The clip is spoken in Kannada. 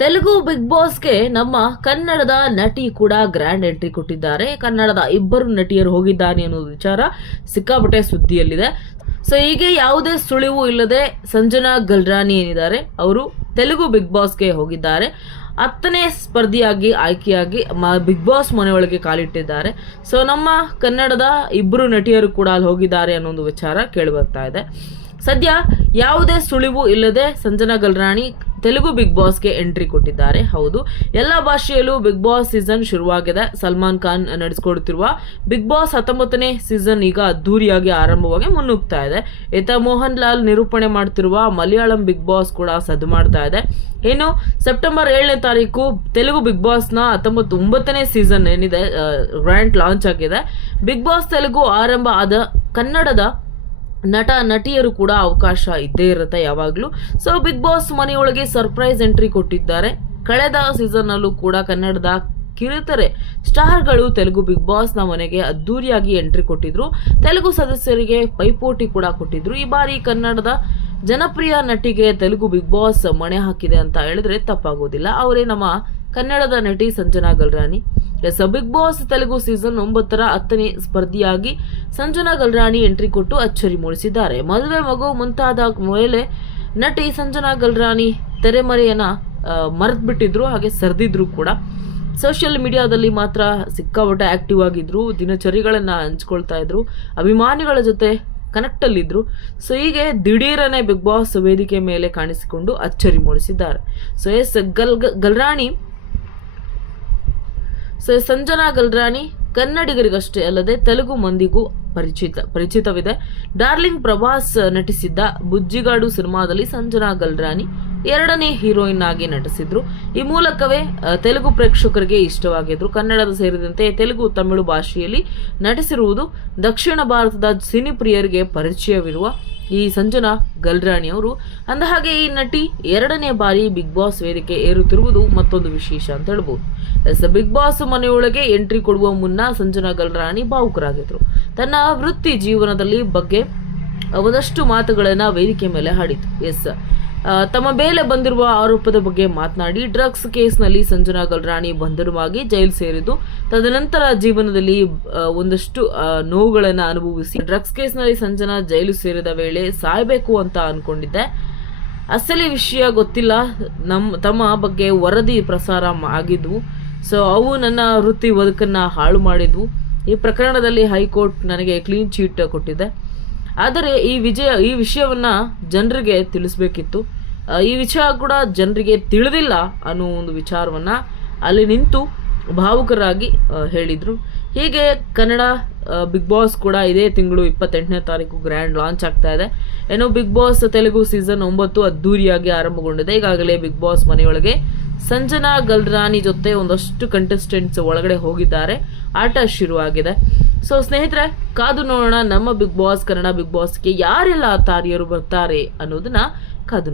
ತೆಲುಗು ಬಿಗ್ ಬಾಸ್ಗೆ ನಮ್ಮ ಕನ್ನಡದ ನಟಿ ಕೂಡ ಗ್ರ್ಯಾಂಡ್ ಎಂಟ್ರಿ ಕೊಟ್ಟಿದ್ದಾರೆ. ಕನ್ನಡದ ಇಬ್ಬರು ನಟಿಯರು ಹೋಗಿದ್ದಾರೆ ಅನ್ನೋ ವಿಚಾರ ಸಿಕ್ಕಾಪಟ್ಟೆ ಸುದ್ದಿಯಲ್ಲಿದೆ. ಸೊ, ಹೀಗೆ ಯಾವುದೇ ಸುಳಿವು ಇಲ್ಲದೆ ಸಂಜನಾ ಗಲ್ರಾನಿ ಏನಿದ್ದಾರೆ, ಅವರು ತೆಲುಗು ಬಿಗ್ ಬಾಸ್ಗೆ ಹೋಗಿದ್ದಾರೆ. ಹತ್ತನೇ ಸ್ಪರ್ಧಿಯಾಗಿ, ಆಯ್ಕೆಯಾಗಿ ಮ- ಬಿಗ್ ಬಾಸ್ ಮನೆಯೊಳಗೆ ಕಾಲಿಟ್ಟಿದ್ದಾರೆ. ಸೊ, ನಮ್ಮ ಕನ್ನಡದ ಇಬ್ಬರು ನಟಿಯರು ಕೂಡ ಅಲ್ಲಿ ಹೋಗಿದ್ದಾರೆ ಅನ್ನೋ ಒಂದು ವಿಚಾರ ಕೇಳಿ ಬರ್ತಾ ಇದೆ. ಸದ್ಯ ಯಾವುದೇ ಸುಳಿವು ಇಲ್ಲದೆ ಸಂಜನಾ ಗಲ್ರಾಣಿ ತೆಲುಗು ಬಿಗ್ ಬಾಸ್ಗೆ ಎಂಟ್ರಿ ಕೊಟ್ಟಿದ್ದಾರೆ. ಹೌದು, ಎಲ್ಲ ಭಾಷೆಯಲ್ಲೂ ಬಿಗ್ ಬಾಸ್ ಸೀಸನ್ ಶುರುವಾಗಿದೆ. ಸಲ್ಮಾನ್ ಖಾನ್ ನಡೆಸಿಕೊಡುತ್ತಿರುವ ಬಿಗ್ ಬಾಸ್ ಹತ್ತೊಂಬತ್ತನೇ ಸೀಸನ್ ಈಗ ಅದ್ದೂರಿಯಾಗಿ ಆರಂಭವಾಗಿ ಮುನ್ನುಗ್ತಾ ಇದೆ. ಇತ ಮೋಹನ್ ಲಾಲ್ ನಿರೂಪಣೆ ಮಾಡ್ತಿರುವ ಮಲಯಾಳಂ ಬಿಗ್ ಬಾಸ್ ಕೂಡ ಸದ್ದು ಮಾಡ್ತಾ ಇದೆ. ಇನ್ನು ಸೆಪ್ಟೆಂಬರ್ ಏಳನೇ ತಾರೀಕು ತೆಲುಗು ಬಿಗ್ ಬಾಸ್ನ ಹತ್ತೊಂಬತ್ತು ಒಂಬತ್ತನೇ ಸೀಸನ್ ಏನಿದೆ ಗ್ರ್ಯಾಂಡ್ ಲಾಂಚ್ ಆಗಿದೆ ಬಿಗ್ ಬಾಸ್ ತೆಲುಗು ಆರಂಭ ಆದ ಕನ್ನಡದ ನಟ, ನಟಿಯರು ಕೂಡ ಅವಕಾಶ ಇದ್ದೇ ಇರುತ್ತೆ ಯಾವಾಗಲೂ. ಸೊ ಬಿಗ್ ಬಾಸ್ ಮನೆಯೊಳಗೆ ಸರ್ಪ್ರೈಸ್ ಎಂಟ್ರಿ ಕೊಟ್ಟಿದ್ದಾರೆ. ಕಳೆದ ಸೀಸನ್ನಲ್ಲೂ ಕೂಡ ಕನ್ನಡದ ಕಿರುತೆರೆ ಸ್ಟಾರ್ಗಳು ತೆಲುಗು ಬಿಗ್ ಬಾಸ್ನ ಮನೆಗೆ ಅದ್ದೂರಿಯಾಗಿ ಎಂಟ್ರಿ ಕೊಟ್ಟಿದ್ರು. ತೆಲುಗು ಸದಸ್ಯರಿಗೆ ಪೈಪೋಟಿ ಕೂಡ ಕೊಟ್ಟಿದ್ರು. ಈ ಬಾರಿ ಕನ್ನಡದ ಜನಪ್ರಿಯ ನಟಿಗೆ ತೆಲುಗು ಬಿಗ್ ಬಾಸ್ ಮಣೆ ಹಾಕಿದೆ ಅಂತ ಹೇಳಿದ್ರೆ ತಪ್ಪಾಗೋದಿಲ್ಲ. ಅವರೇ ನಮ್ಮ ಕನ್ನಡದ ನಟಿ Sanjana Galrani. Yes big boss Telugu season ಒಂಬತ್ತರ ಹತ್ತನೇ ಸ್ಪರ್ಧಿಯಾಗಿ ಸಂಜನಾ ಗಲ್ರಾಣಿ ಎಂಟ್ರಿ ಕೊಟ್ಟು ಅಚ್ಚರಿ ಮೂಡಿಸಿದ್ದಾರೆ. ಮದುವೆ ಮಗು ಮುಂತಾದ ಮೇಲೆ ನಟಿ ಸಂಜನಾ ಗಲ್ರಾಣಿ ತೆರೆಮರೆಯನ್ನ ಮರೆತು ಬಿಟ್ಟಿದ್ರು ಹಾಗೆ ಸರ್ದಿದ್ರು ಕೂಡ. ಸೋಷಿಯಲ್ ಮೀಡಿಯಾದಲ್ಲಿ ಮಾತ್ರ ಸಿಕ್ಕಾಪಟ್ಟೆ ಆಕ್ಟಿವ್ ಆಗಿದ್ರು, ದಿನಚರಿಗಳನ್ನು ಹಂಚ್ಕೊಳ್ತಾ ಇದ್ರು, ಅಭಿಮಾನಿಗಳ ಜೊತೆ ಕನೆಕ್ಟ್ ಅಲ್ಲಿದ್ರು. ಸೊ ಹೀಗೆ ದಿಢೀರನೆ ಬಿಗ್ ಬಾಸ್ ವೇದಿಕೆ ಮೇಲೆ ಕಾಣಿಸಿಕೊಂಡು ಅಚ್ಚರಿ ಮೂಡಿಸಿದ್ದಾರೆ. So yes Gal, Galrani so Sanjana Galrani ಕನ್ನಡಿಗರಿಗಷ್ಟೇ ಅಲ್ಲದೆ ತೆಲುಗು ಮಂದಿಗೂ ಪರಿಚಿತ, ಪರಿಚಿತವಿದೆ. ಡಾರ್ಲಿಂಗ್ ಪ್ರಭಾಸ್ ನಟಿಸಿದ್ದ ಬುಜ್ಜಿಗಾಡು ಸಿನಿಮಾದಲ್ಲಿ ಸಂಜನಾ ಗಲ್ರಾಣಿ ಎರಡನೇ ಹೀರೋಯಿನ್ ಆಗಿ ನಟಿಸಿದ್ರು. ಈ ಮೂಲಕವೇ ತೆಲುಗು ಪ್ರೇಕ್ಷಕರಿಗೆ ಇಷ್ಟವಾಗಿದ್ರು. ಕನ್ನಡದ ಸೇರಿದಂತೆ ತೆಲುಗು, ತಮಿಳು ಭಾಷೆಯಲ್ಲಿ ನಟಿಸಿರುವುದು ದಕ್ಷಿಣ ಭಾರತದ ಸಿನಿ ಪ್ರಿಯರಿಗೆ ಪರಿಚಯವಿರುವ ಈ ಸಂಜನಾ ಗಲ್ರಾಣಿ ಅವರು. ಅಂದಹಾಗೆ ಈ ನಟಿ ಎರಡನೇ ಬಾರಿ ಬಿಗ್ ಬಾಸ್ ವೇದಿಕೆ ಏರುತ್ತಿರುವುದು ಮತ್ತೊಂದು ವಿಶೇಷ ಅಂತ ಹೇಳ್ಬೋದು. ಎಸ್ ಬಿಗ್ ಬಾಸ್ ಮನೆಯೊಳಗೆ ಎಂಟ್ರಿ ಕೊಡುವ ಮುನ್ನ ಸಂಜನಾ ಗಲ್ರಾಣಿ ಭಾವುಕರಾಗಿದ್ರು ತನ್ನ ವೃತ್ತಿ ಜೀವನದಲ್ಲಿ ಬಗ್ಗೆ ಒಂದಷ್ಟು ಮಾತುಗಳನ್ನು ವೇದಿಕೆ ಮೇಲೆ ಹಾಡಿತು ಎಸ್ ತಮ್ಮ ಮೇಲೆ ಬಂದಿರುವ ಆರೋಪದ ಬಗ್ಗೆ ಮಾತನಾಡಿ, ಡ್ರಗ್ಸ್ ಕೇಸ್ನಲ್ಲಿ ಸಂಜನಾ ಗಲ್ರಾಣಿ ಬಂಧನವಾಗಿ ಜೈಲು ಸೇರಿದ್ದು, ತದನಂತರ ಜೀವನದಲ್ಲಿ ಒಂದಷ್ಟು ನೋವುಗಳನ್ನು ಅನುಭವಿಸಿ, ಡ್ರಗ್ಸ್ ಕೇಸ್ನಲ್ಲಿ ಸಂಜನಾ ಜೈಲು ಸೇರಿದ ವೇಳೆ ಸಾಯಬೇಕು ಅಂತ ಅನ್ಕೊಂಡಿದ್ದೆ. ಅಸಲಿ ವಿಷಯ ಗೊತ್ತಿಲ್ಲ. ನಮ್ಮ ತಮ್ಮ ಬಗ್ಗೆ ವರದಿ ಪ್ರಸಾರ ಆಗಿದ್ವು. ಸೊ, ಅವು ನನ್ನ ವೃತ್ತಿ ಬದುಕನ್ನು ಹಾಳು ಮಾಡಿದ್ವು. ಈ ಪ್ರಕರಣದಲ್ಲಿ ಹೈಕೋರ್ಟ್ ನನಗೆ ಕ್ಲೀನ್ ಚೀಟ್ ಕೊಟ್ಟಿದೆ. ಆದರೆ ಈ ವಿಜಯ, ಈ ವಿಷಯವನ್ನ ಜನರಿಗೆ ತಿಳಿಸ್ಬೇಕಿತ್ತು. ಈ ವಿಷಯ ಕೂಡ ಜನರಿಗೆ ತಿಳಿದಿಲ್ಲ ಅನ್ನೋ ಒಂದು ವಿಚಾರವನ್ನ ಅಲ್ಲಿ ನಿಂತು ಭಾವುಕರಾಗಿ ಹೇಳಿದರು. ಹೀಗೆ ಕನ್ನಡ ಬಿಗ್ ಬಾಸ್ ಕೂಡ ಇದೇ ತಿಂಗಳು ಇಪ್ಪತ್ತೆಂಟನೇ ತಾರೀಕು ಗ್ರ್ಯಾಂಡ್ ಲಾಂಚ್ ಆಗ್ತಾ ಇದೆ. ಏನೋ ಬಿಗ್ ಬಾಸ್ ತೆಲುಗು ಸೀಸನ್ ಒಂಬತ್ತು ಅದ್ದೂರಿಯಾಗಿ ಆರಂಭಗೊಂಡಿದೆ. ಈಗಾಗಲೇ ಬಿಗ್ ಬಾಸ್ ಮನೆಯೊಳಗೆ ಸಂಜನಾ ಗಲ್ರಾನಿ ಜೊತೆ ಒಂದಷ್ಟು ಕಂಟೆಸ್ಟೆಂಟ್ಸ್ ಒಳಗಡೆ ಹೋಗಿದ್ದಾರೆ. ಆಟ ಶುರುವಾಗಿದೆ. ಸೊ ಸ್ನೇಹಿತರೆ, ಕಾದು ನೋಡೋಣ ನಮ್ಮ ಬಿಗ್ ಬಾಸ್ ಕನ್ನಡ ಬಿಗ್ ಬಾಸ್ಗೆ ಯಾರೆಲ್ಲ ತಾರಿಯರು ಬರ್ತಾರೆ ಅನ್ನೋದನ್ನ ಕಾದು